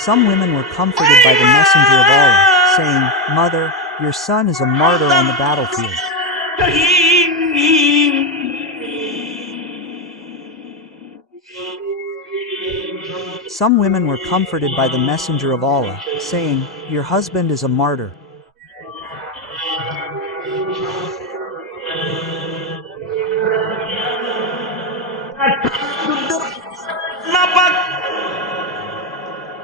Some women were comforted by the messenger of Allah, saying, "Mother, your son is a martyr on the battlefield." Some women were comforted by the messenger of Allah, saying, "Your husband is a martyr."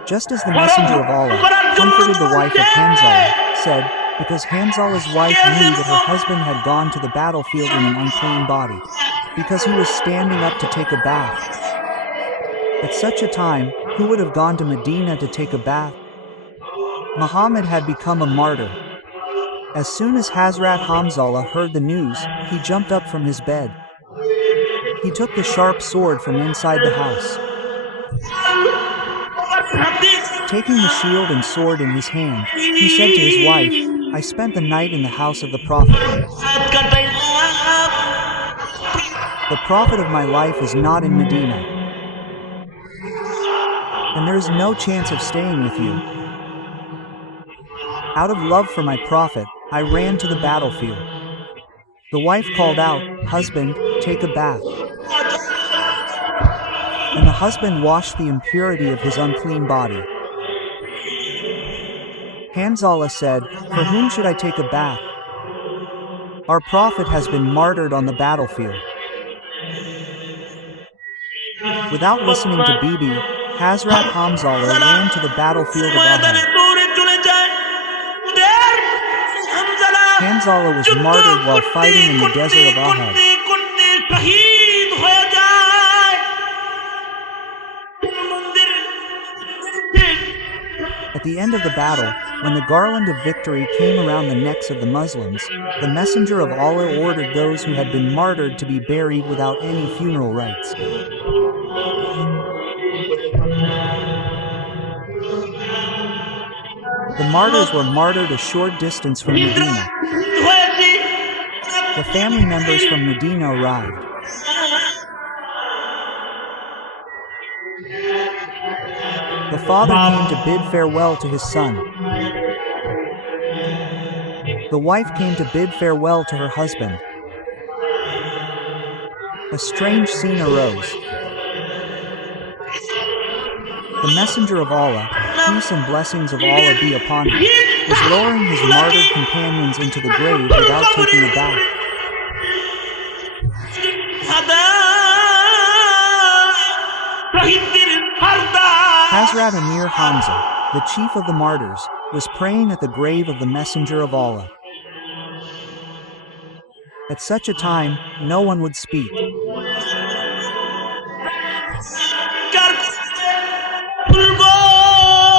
Just as the messenger of Allah comforted the wife of Hanzala, said, because Hanzala's wife knew that her husband had gone to the battlefield in an unclean body, because he was standing up to take a bath. At such a time, who would have gone to Medina to take a bath? Muhammad had become a martyr. As soon as Hazrat Hamzala heard the news, he jumped up from his bed. He took the sharp sword from inside the house. Taking the shield and sword in his hand, he said to his wife, "I spent the night in the house of the Prophet. The Prophet of my life is not in Medina, and there is no chance of staying with you." Out of love for my Prophet, I ran to the battlefield. The wife called out, "Husband, take a bath." And the husband washed the impurity of his unclean body. Hanzala said, "For whom should I take a bath? Our Prophet has been martyred on the battlefield." Without listening to Bibi, Hazrat Hamzala ran to the battlefield of Uhud. Hanzala was martyred while fighting in the desert of Uhud. At the end of the battle, when the garland of victory came around the necks of the Muslims, the messenger of Allah ordered those who had been martyred to be buried without any funeral rites. The martyrs were martyred a short distance from Medina. The family members from Medina arrived. The father came to bid farewell to his son. The wife came to bid farewell to her husband. A strange scene arose. The messenger of Allah, peace and blessings of Allah be upon him, was lowering his martyred companions into the grave without taking a bath. Hazrat Amir Hamza, the chief of the martyrs, was praying at the grave of the messenger of Allah. At such a time, no one would speak.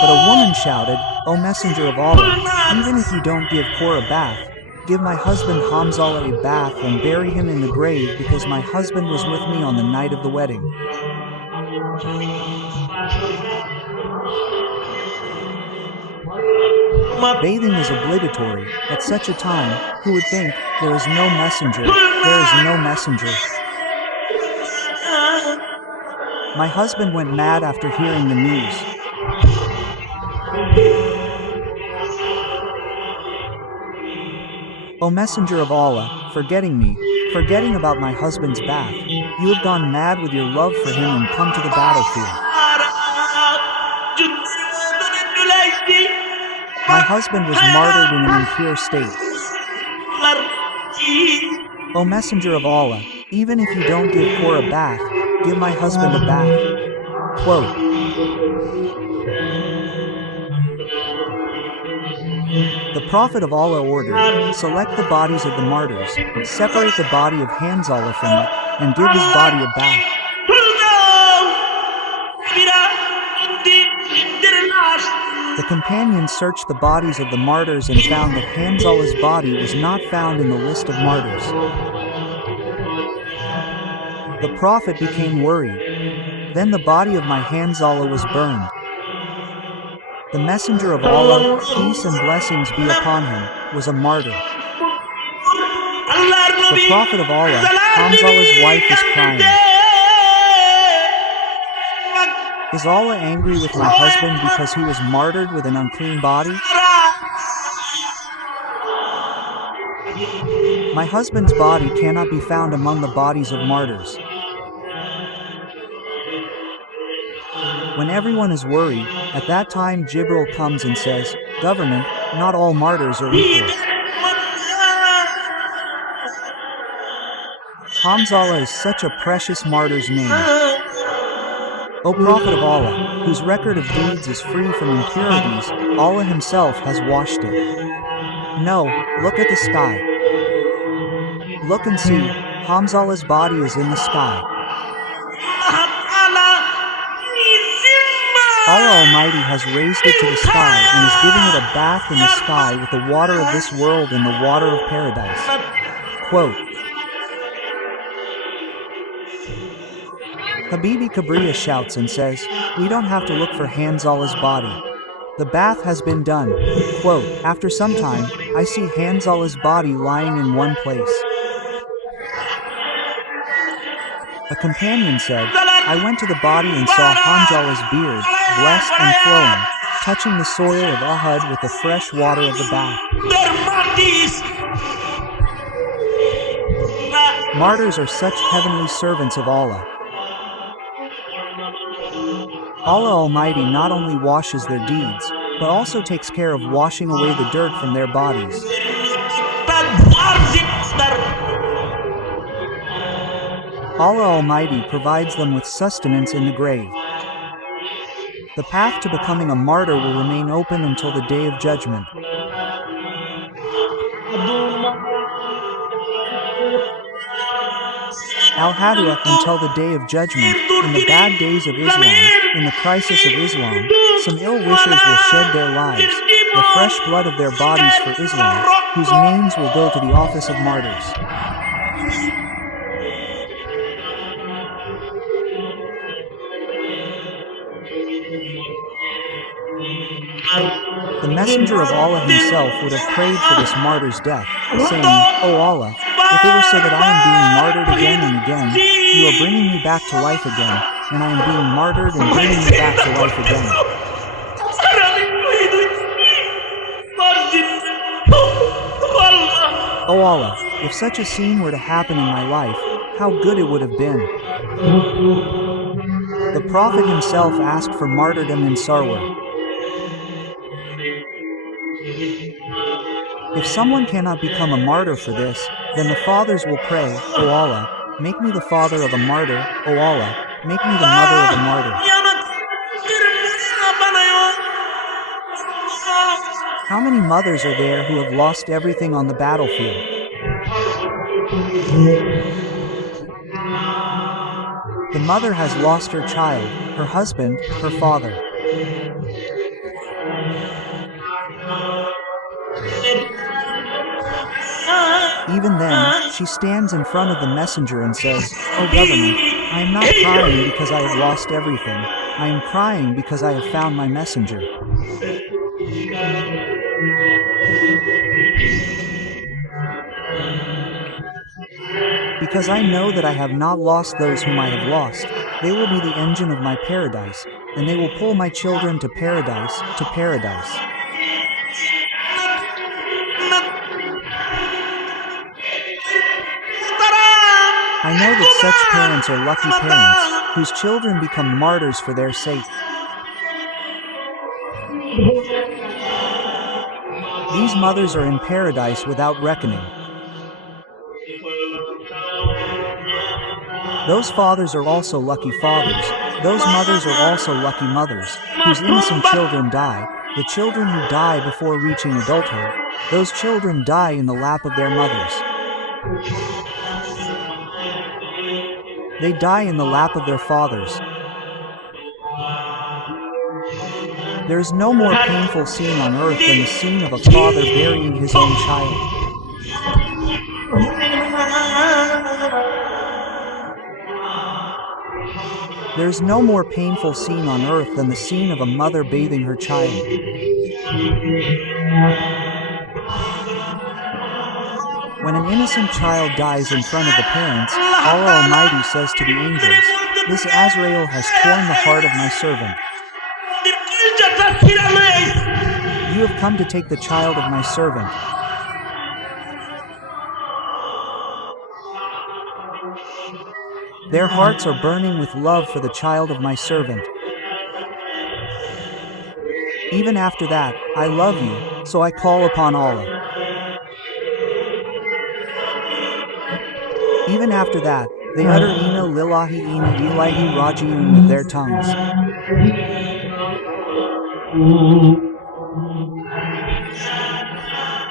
But a woman shouted, "O messenger of Allah, even if you don't give Kor a bath, give my husband Hamzala a bath and bury him in the grave, because my husband was with me on the night of the wedding." Bathing is obligatory. At such a time, who would think, "There is no messenger, there is no messenger." My husband went mad after hearing the news. "O messenger of Allah, forgetting me, forgetting about my husband's bath, you have gone mad with your love for him and come to the battlefield. My husband was martyred in an impure state. O messenger of Allah, even if you don't give Kor a bath, give my husband a bath." Quote. The Prophet of Allah ordered, "Select the bodies of the martyrs, separate the body of Hanzala from it, and give his body a bath." The companions searched the bodies of the martyrs and found that Hanzala's body was not found in the list of martyrs. The Prophet became worried. Then the body of my Hanzala was burned. The messenger of Allah, peace and blessings be upon him, was a martyr. The Prophet of Allah, Hamzala's wife, is crying. Is Allah angry with my husband because he was martyred with an unclean body? My husband's body cannot be found among the bodies of martyrs. When everyone is worried, at that time Jibril comes and says, "Government, not all martyrs are equal." Hamzallah is such a precious martyr's name. O Prophet of Allah, whose record of deeds is free from impurities, Allah Himself has washed it. No, look at the sky. Look and see, Hamzallah's body is in the sky. Allah Almighty has raised it to the sky and is giving it a bath in the sky with the water of this world and the water of paradise. Quote, Habibi Kabriya shouts and says, "We don't have to look for Hanzallah's body. The bath has been done." Quote, after some time, I see Hanzallah's body lying in one place. A companion said, I went to the body and saw Hanzallah's beard, blessed and flowing, touching the soil of Uhud with the fresh water of the bath. Martyrs are such heavenly servants of Allah. Allah Almighty not only washes their deeds, but also takes care of washing away the dirt from their bodies. Allah Almighty provides them with sustenance in the grave. The path to becoming a martyr will remain open until the Day of Judgment. Al-Hadwa, until the Day of Judgment, in the bad days of Islam, in the crisis of Islam, some ill-wishers will shed their lives, the fresh blood of their bodies for Islam, whose names will go to the office of martyrs. The Messenger of Allah himself would have prayed for this martyr's death, saying, O Allah, if it were so that I am being martyred again and again, you are bringing me back to life again, and I am being martyred and bringing me back to life again. O Allah, if such a scene were to happen in my life, how good it would have been. The Prophet himself asked for martyrdom in Sarwar. If someone cannot become a martyr for this, then the fathers will pray, O Allah, make me the father of a martyr, O Allah, make me the mother of a martyr. How many mothers are there who have lost everything on the battlefield? The mother has lost her child, her husband, her father. Even then, she stands in front of the messenger and says, O government, I am not crying because I have lost everything, I am crying because I have found my messenger. Because I know that I have not lost those whom I have lost, they will be the engine of my paradise, and they will pull my children to paradise, to paradise. I know that such parents are lucky parents, whose children become martyrs for their sake. These mothers are in paradise without reckoning. Those fathers are also lucky fathers, those mothers are also lucky mothers, whose innocent children die, the children who die before reaching adulthood, those children die in the lap of their mothers. They die in the lap of their fathers. There is no more painful scene on earth than the scene of a father burying his own child. There is no more painful scene on earth than the scene of a mother bathing her child. When an innocent child dies in front of the parents, Allah Almighty says to the angels, This Azrael has torn the heart of my servant. You have come to take the child of my servant. Their hearts are burning with love for the child of my servant. Even after that, I love you, so I call upon Allah. Even after that, they utter Inna lillahi inna ilaihi raji'un with their tongues.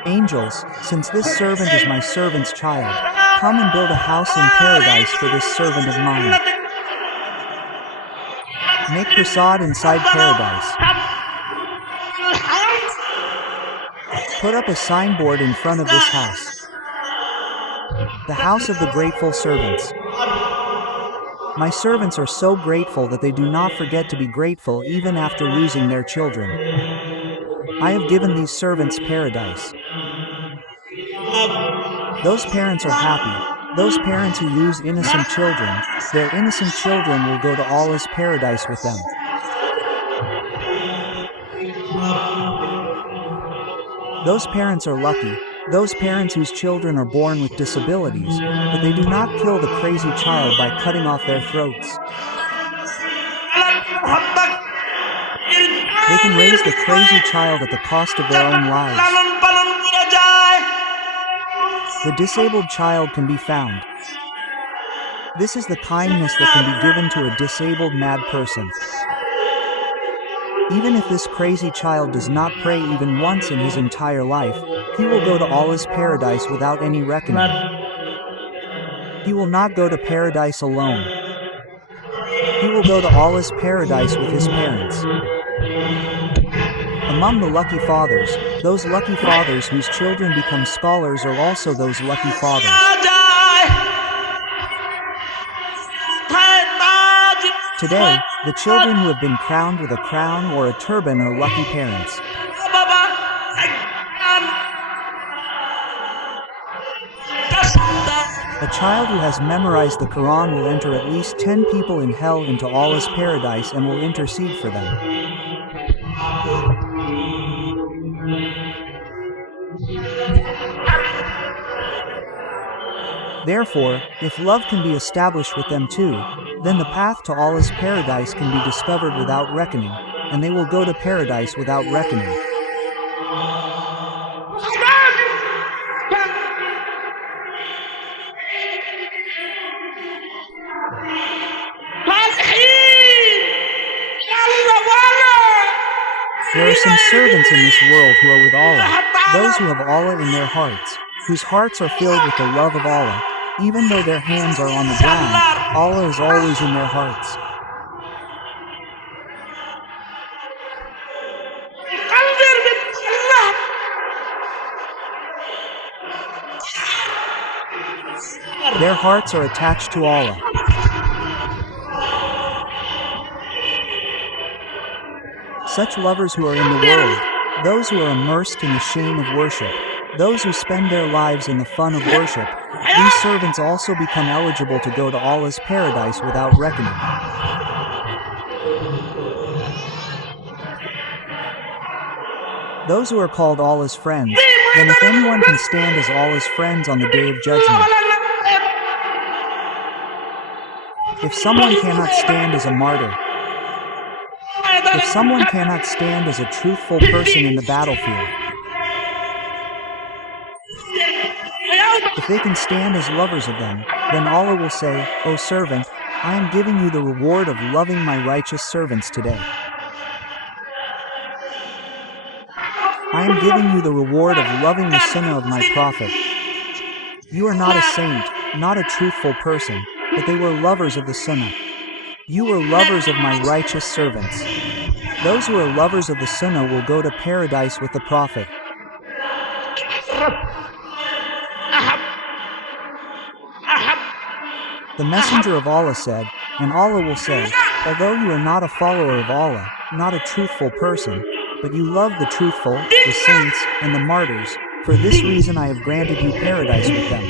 Angels, since this servant is my servant's child, come and build a house in paradise for this servant of mine. Make prasad inside paradise. Put up a signboard in front of this house. The house of the grateful servants. My servants are so grateful that they do not forget to be grateful even after losing their children. I have given these servants paradise. Those parents are happy. Those parents who lose innocent children, their innocent children will go to Allah's paradise with them. Those parents are lucky. Those parents whose children are born with disabilities, but they do not kill the crazy child by cutting off their throats. They can raise the crazy child at the cost of their own lives. The disabled child can be found. This is the kindness that can be given to a disabled mad person. Even if this crazy child does not pray even once in his entire life, he will go to Allah's paradise without any reckoning. He will not go to paradise alone. He will go to Allah's paradise with his parents. Among the lucky fathers, those lucky fathers whose children become scholars are also those lucky fathers. Today, the children who have been crowned with a crown or a turban are lucky parents. A child who has memorized the Quran will enter at least 10 people in hell into Allah's paradise and will intercede for them. Therefore, if love can be established with them too, then the path to Allah's paradise can be discovered without reckoning, and they will go to paradise without reckoning. There are some servants in this world who are with Allah, those who have Allah in their hearts, whose hearts are filled with the love of Allah. Even though their hands are on the ground, Allah is always in their hearts. Their hearts are attached to Allah. Such lovers who are in the world, those who are immersed in the shame of worship, those who spend their lives in the fun of worship, these servants also become eligible to go to Allah's paradise without reckoning. Those who are called Allah's friends, then if anyone can stand as Allah's friends on the Day of Judgment. If someone cannot stand as a martyr, if someone cannot stand as a truthful person in the battlefield, if they can stand as lovers of them, then Allah will say, O servant, I am giving you the reward of loving my righteous servants today. I am giving you the reward of loving the sunnah of my prophet. You are not a saint, not a truthful person, but they were lovers of the sunnah. You were lovers of my righteous servants. Those who are lovers of the sunnah will go to paradise with the prophet. The Messenger of Allah said, and Allah will say, although you are not a follower of Allah, not a truthful person, but you love the truthful, the saints, and the martyrs, for this reason I have granted you paradise with them.